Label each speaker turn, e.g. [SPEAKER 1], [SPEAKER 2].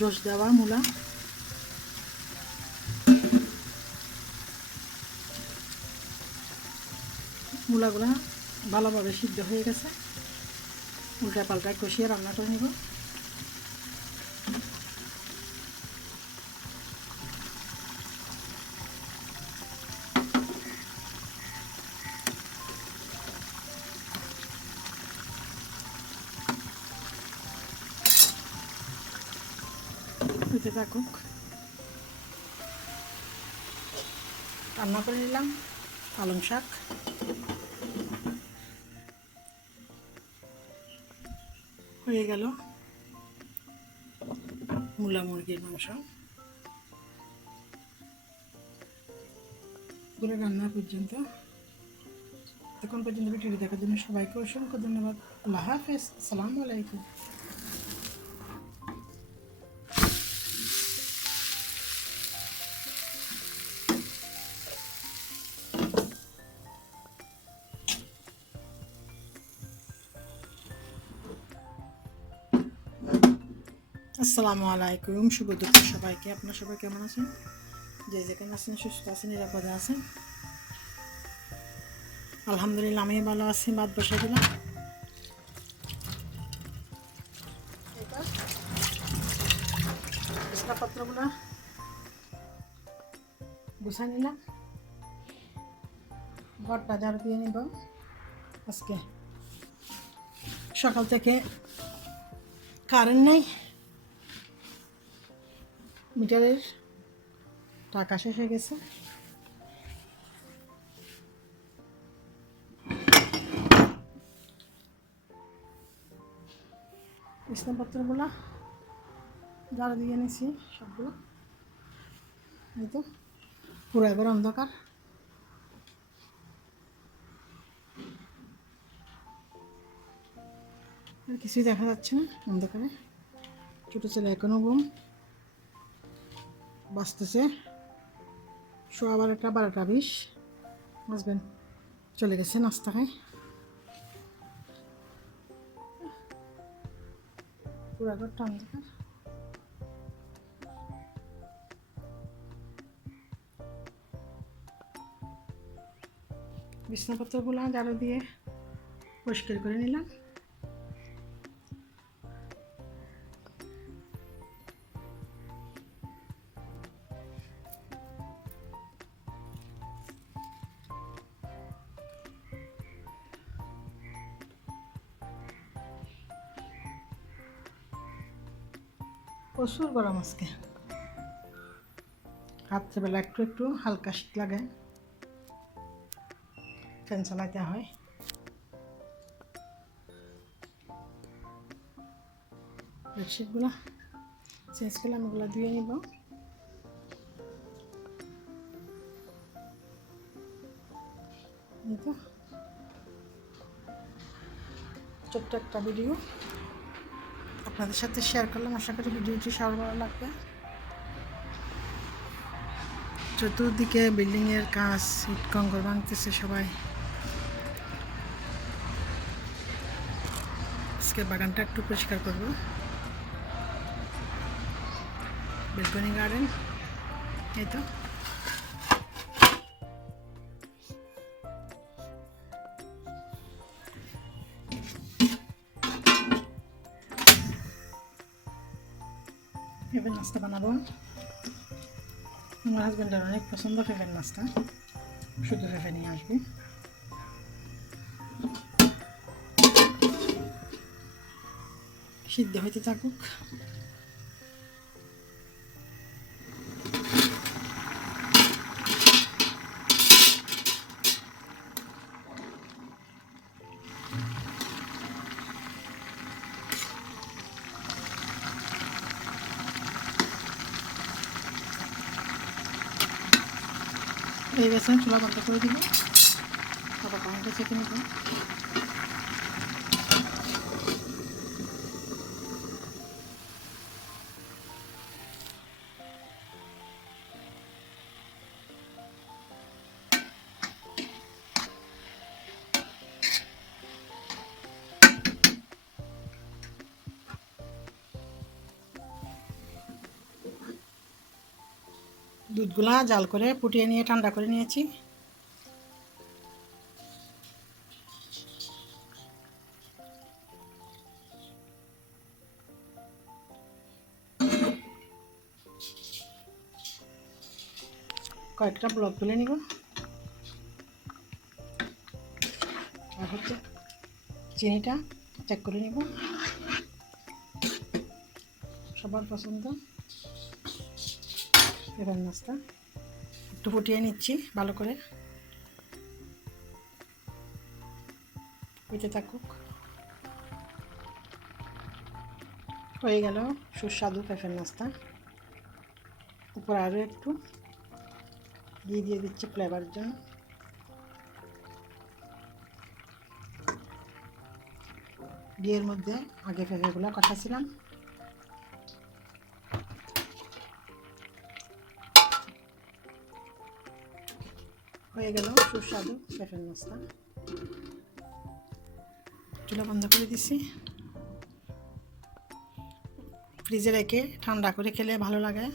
[SPEAKER 1] জোশ দেওয়া মূলা মূলাগুলা ভালোভাবে সিদ্ধ হয়ে গেছে। উল্টা পাল্টায় কষিয়ে রান্না করে নেব। থাকুক। রান্না করে নিলাম, পালং শাক। হয়ে গেল মূলা মুরগির মাংস। পুরো রান্না পর্যন্ত তখন পর্যন্ত ভিডিওটি দেখার জন্য সবাইকে অসংখ্য ধন্যবাদ। আল্লাহ হাফেজ, আসসালামু আলাইকুম। আসসালামু আলাইকুম, শুভ দুপুর সবাইকে। আপনার সবাই কেমন আছেন? যে যেখানে আছেন, সুস্থ আছেন, নিরাপদে আছেন? আলহামদুলিল্লাহ আমি ভালো আছি, বাদ বসে দিলাম। গুছাই নিলাম। ঘরটা ঝাড়ু দিয়ে নিব আজকে। সকাল থেকে কারেন্ট নেই। মিটারের টাকা শেষ হয়ে গেছে। বিছনাপত্রগুলো যারা দিয়ে নিছি সবগুলো। এই তো, পুরো এবার অন্ধকার। কিছুই দেখা যাচ্ছে না অন্ধকারে। ছোটো ছেলে এখনও ঘুম। বাঁচতেছে। সোয়া বারোটা বারোটা বিশ হাজবেন্ড চলে গেছে নাস্তা খায় পুরো ঘরটা অন্ধকার দিয়ে পরিষ্কার করে নিলাম। প্রচুর গরম আজকে। রাত্রেবেলা একটু একটু হালকা শীত লাগে। ফ্যান চালাতে হয়। বেডশিটগুলো চেঞ্জ করলাম এগুলো ধুয়ে নিব। ছোট্ট একটা ভিডিও। আপনাদের সাথে শেয়ার করলাম। আশা করি ভিডিওটি সবার ভালো লাগবে। চতুর্দিকে বিল্ডিংয়ের কাজ, ইট কঙ্কর ভাঙতেছে সবাই। আজকে বাগানটা একটু পরিষ্কার করব। বেলকনি গার্ডেন এই তো। এবার নাস্তা বানাবো। আমার হাজব্যান্ডের অনেক পছন্দ ফেফের নাস্তা। শুধু ফেফে নিয়ে আসবে। সিদ্ধ হইতে থাকুক। হয়ে গেছে চুলা বন্ধ করে দিব। আবার পানিটা চেপে নেব। দুধগুলা জাল করে ফুটিয়ে নিয়ে ঠান্ডা করে নিয়েছি। কয়েকটা ব্লক তুলে নিব। আর হচ্ছে চিনিটা চেক করে নিব। সবার পছন্দ। এবার নাস্তা একটু ফুটিয়ে নিচ্ছি ভালো করে। হইতে থাকুক। হয়ে গেল সুস্বাদু পেঁপের নাস্তা। উপর আরও একটু দিয়ে দিয়ে দিচ্ছি ফ্লেভারের জন্য। বিয়ের মধ্যে আগে পেঁপেগুলো কষাছিলাম। হয়ে গেল, সুস্বাদু পেঁপের মশলা চুলা বন্ধ করে দিছি। ফ্রিজে রেখে ঠান্ডা করে খেলে ভালো লাগে।